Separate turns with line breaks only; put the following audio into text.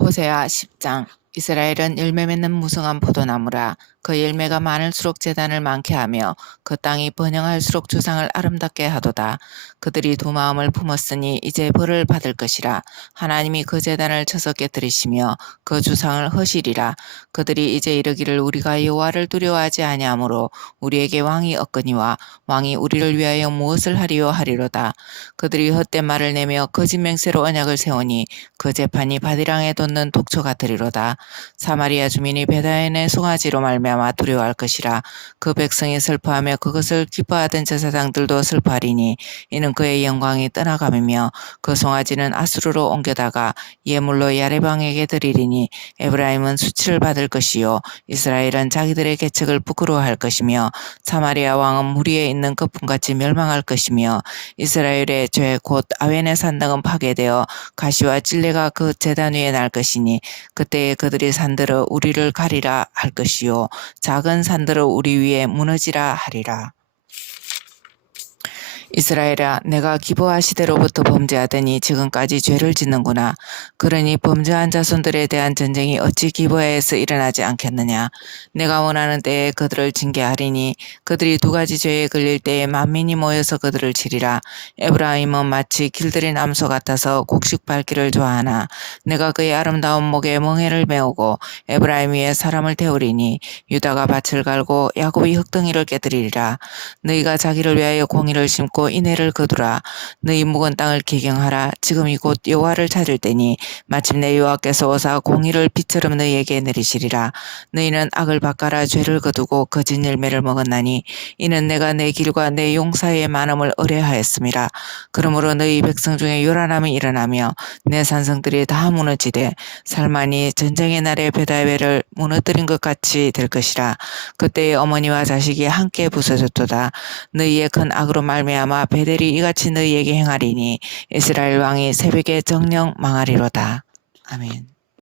호세아 10장 이스라엘은 열매 맺는 무성한 포도나무라 그 열매가 많을수록 재단을 많게 하며 그 땅이 번영할수록 주상을 아름답게 하도다 그들이 두 마음을 품었으니 이제 벌을 받을 것이라 하나님이 그 재단을 쳐서 깨뜨리시며 그주상을 허시리라 그들이 이제 이르기를 우리가 여호와를 두려워하지 아니하므로 우리에게 왕이 없거니와 왕이 우리를 위하여 무엇을 하리요 하리로다 그들이 헛된 말을 내며 거짓 맹세로 언약을 세우니 그 재판이 바디랑에 돋는 독초 같으리로다 사마리아 주민이 베다인의 송아지로 말미암아 두려워할 것이라 그 백성이 슬퍼하며 그것을 기뻐하던 제사장들도 슬퍼하리니 이는 그의 영광이 떠나감이며 그 송아지는 아수르로 옮겨다가 예물로 야레방에게 드리리니 에브라임은 수치를 받을 것이요 이스라엘은 자기들의 계책을 부끄러워할 것이며 사마리아 왕은 무리에 있는 거품같이 멸망할 것이며 이스라엘의 죄 곧 아웬의 산당은 파괴되어 가시와 찔레가 그 재단 위에 날 것이니 그때에 그 그들이 산들어 우리를 가리라 할 것이요 작은 산들어 우리 위에 무너지라 하리라 이스라엘아 내가 기부아 시대로부터 범죄하더니 지금까지 죄를 짓는구나. 그러니 범죄한 자손들에 대한 전쟁이 어찌 기부아에서 일어나지 않겠느냐. 내가 원하는 때에 그들을 징계하리니 그들이 두 가지 죄에 걸릴 때에 만민이 모여서 그들을 치리라. 에브라임은 마치 길들인 암소 같아서 곡식 밟기를 좋아하나 내가 그의 아름다운 목에 멍해를 메우고 에브라임 위에 사람을 태우리니 유다가 밭을 갈고 야곱이 흙덩이를 깨뜨리리라. 너희가 자기를 위하여 공의를 심고 잡고 이내를 거두라 너희 묵은 땅을 기경하라 지금 이곳 여호와를 찾을 때니 마침내 여호와께서 오사 공의를 빛처럼 너희에게 내리시리라 너희는 악을 바꿔라 죄를 거두고 거짓 열매를 먹었나니 이는 내가 내 길과 내 용사의 많음을 의뢰하였습니다 그러므로 너희 백성 중에 요란함이 일어나며 내 산성들이 다 무너지되 살만이 전쟁의 날에 배달회를 무너뜨린 것 같이 될 것이라 그때의 어머니와 자식이 함께 부서졌도다 너희의 큰 악으로 말미암아 아마 베델이 이같이 너희에게 행하리니 이스라엘 왕이 새벽에 정령 망하리로다. 아멘.